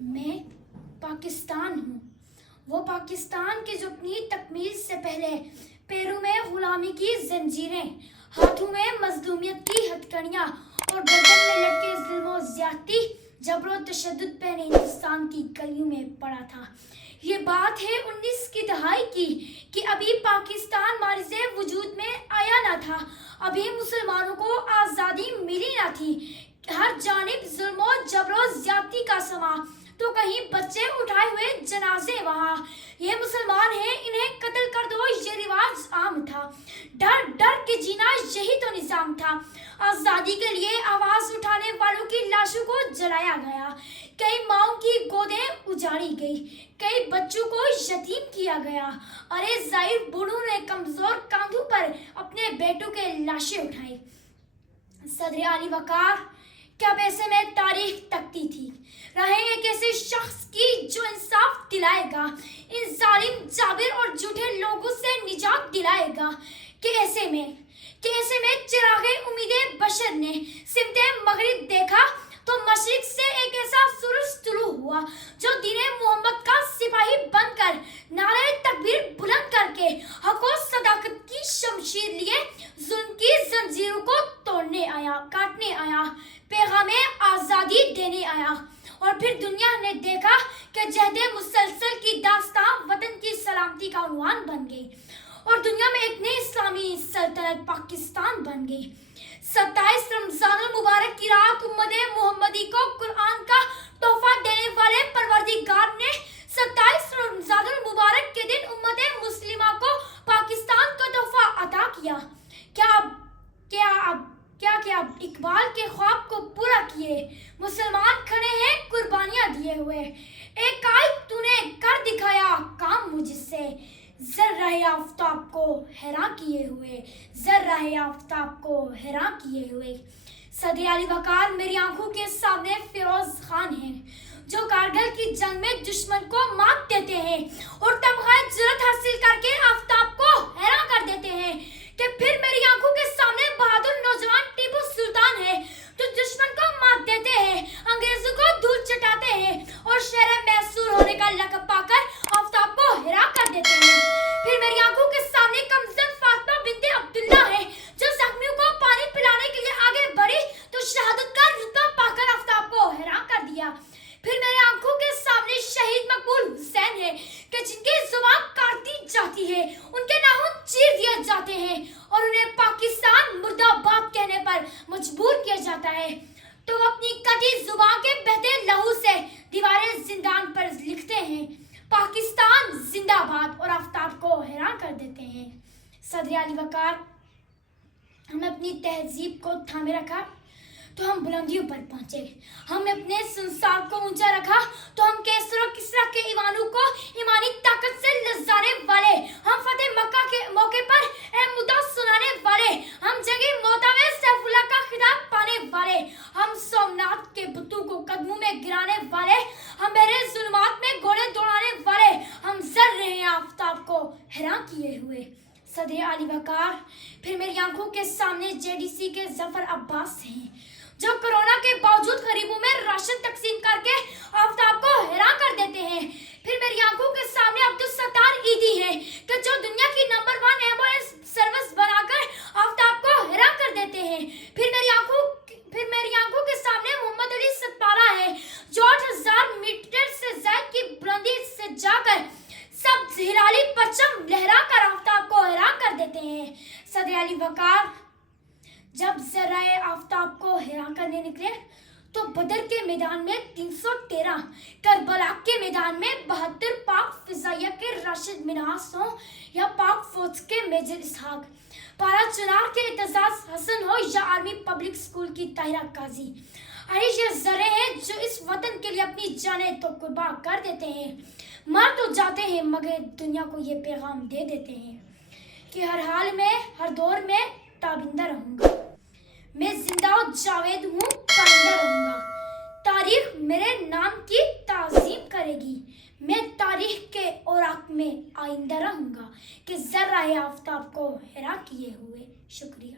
میں پاکستان ہوں، وہ پاکستان کے جو اپنی تکمیل سے پہلے پیروں میں غلامی کی زنجیریں، ہاتھوں میں مظلومیت کی ہتھکڑیاں اور گردن میں لٹکے ظلم و زیادتی، جبر و تشدد پہنے ہندوستان کی گلیوں میں پڑا تھا۔ یہ بات ہے 19 کی دہائی کی کہ ابھی پاکستان مارز وجود میں آیا نہ تھا، ابھی مسلمانوں کو آزادی ملی نہ تھی، ہر جانب ظلم و جبر و زیادتی کا سما، تو کہیں بچے اٹھائے ہوئے جنازے وہاں۔ یہ مسلمان ہیں، انہیں قتل کر دو، یہ رواج عام تھا، ڈر ڈر کے جینا یہی تو نظام تھا۔ آزادی کے لیے آواز اٹھانے والوں کی لاشوں کو جلایا گیا، کئی ماؤں کی گودیں اجاڑی گئی، کئی بچوں کو یتیم کیا گیا، ارے ظاہر بوڑھوں نے کمزور کاندھوں پر اپنے بیٹوں کے لاشیں اٹھائی۔ صدر علی وقار کیا ایسے میں تاریخ تکتی تھی، رہے ایک ایسے شخص کی جو انصاف دلائے گا، ان ظالم جابر اور جھوٹے لوگوں سے نجات دلائے گا، کہ ایسے میں چراغ امید بشر نے سمت مغرب دیکھا تو مشرق سے ایک ایسا سورج طلوع ہوا جو دین محمد کا سپاہی بن کر نعرہ تکبیر بلند کر کے حق و صداقت کی شمشیر لیے ظلم کی زنجیروں کو توڑنے آیا، کاٹنے آیا، پیغام آزادی دینے آیا۔ اور پھر دنیا نے دیکھا کہ جہد مسلسل کی داستان وطن کی سلامتی کا عنوان بن گئی اور دنیا میں ایک نئی اسلامی سلطنت پاکستان بن گئی۔ 27 رمضان المبارک کی رات امت محمدی کو قرآن کا تحفہ دینے والے پروردگار نے 27 رمضان المبارک کے دن امت مسلمہ کو پاکستان کا تحفہ عطا کیا۔ کیا اقبال کے خواب کو پورا کیے مسلمان کھڑے ہیں قربانیاں دیے ہوئے، ایک آیت تو نے کر دکھایا کام مجھ سے، ذرہ آفتاب کو حیران کیے ہوئے، ذرہ آفتاب کو حیران کیے ہوئے۔ صدر علی وقار میری آنکھوں کے سامنے فیروز خان ہیں جو کارگل کی جنگ میں دشمن کو مات دیتے ہیں اور تمغہ جرأت حاصل کر کے آفتاب کو حیران کر دیتے ہیں، کہ پھر میری آنکھوں کے سامنے بہادر نوجوان ٹیپو سلطان ہے جو دشمن کو مات دیتے ہیں، انگریزوں کو دھول چٹاتے ہیں اور شہر میسور ہونے کا لقب پا کر آفتاب کو حیران کر دیتے ہیں۔ پھر میری آنکھوں کے سامنے کمزن فاطمہ بنت عبداللہ ہے جو زخمیوں کو پانی پلانے کے لیے آگے بڑھی تو شہادت کا رتبہ پا کر آفتاب کو حیران کر دیا۔ پھر میری آنکھوں کے سامنے شہید مقبول حسین ہے کہ جن کی زبان کاٹ دی جاتی ہے، ان کے ناخن چیر دیے جاتے ہیں اور انہیں پاکستان مرد آباد کہنے پر مجبور کیا جاتا ہے، تو وہ اپنی کٹی زبان کے بہتے لہو سے دیواریں زندان پر لکھتے ہیں پاکستان زندہ باد اور آفتاب کو حیران کر دیتے ہیں۔ صدر علی وقار ہم نے اپنی تہذیب کو تھامے رکھا تو ہم بلندیوں پر پہنچے، ہم نے اپنے سنسار کو اونچا رکھا تو ہم کیسر و کسریٰ کے ایوانوں کو ایمانی طاقت سے لرزانے والے، ہم فتح مکہ کے موقع پر احمدہ سنانے والے، ہم جنگی موتا میں سیف اللہ کا خطاب پانے والے، ہم سومناتھ کے بتوں کو قدموں میں گرانے والے، ہم بحر ظلمات میں گھوڑے دوڑانے والے، ہم ذرہ آفتاب کو حیران کیے ہوئے۔ صدر علی وقار پھر میری آنکھوں کے سامنے JDC کے ظفر عباس ہیں جو کرونا کے باوجود غریبوں میں راشن تقسیم کر کے آفتاب کو حیران کر دیتے ہیں۔ پھر میری آنکھوں کے سامنے عبدالستار عیدی ہیں کہ جو دنیا کی نمبر 1 ایمبولینس سروس بنا کر آفتاب کو حیران کر دیتے ہیں۔ پھر میری آنکھوں کے سامنے محمد علی ستپالہ ہیں جو 8000 میٹر سے زائد کی بلندی سے جا کر سبز ہلالی پرچم لہرا کر آفتاب کو حیران کر دیتے ہیں۔ صدر علی وقار جب ذرہ آفتاب کو حیران کرنے نکلے تو بدر کے میدان میں 313، کربلا کے میدان میں 72 پاک فضائیہ کے راشد منہاس ہوں یا پاک فوج کے میجر اسحاق، پارا چنار کے اعتزاز حسن ہو یا آرمی پبلک اسکول کی طاہرہ قاضی، ارے یہ ذرے ہیں جو اس وطن کے لیے اپنی جانیں تو قربان کر دیتے ہیں، مر تو جاتے ہیں مگر دنیا کو یہ پیغام دے دیتے ہیں کہ ہر حال میں ہر دور میں تابندہ رہوں گا، میں زندہ و جاوید ہوں، پائندہ رہوں گا، تاریخ میرے نام کی تعظیم کرے گی، میں تاریخ کے اوراق میں آئندہ رہوں گا، کہ ذرہ آفتاب کو حیران کیے ہوئے۔ شکریہ۔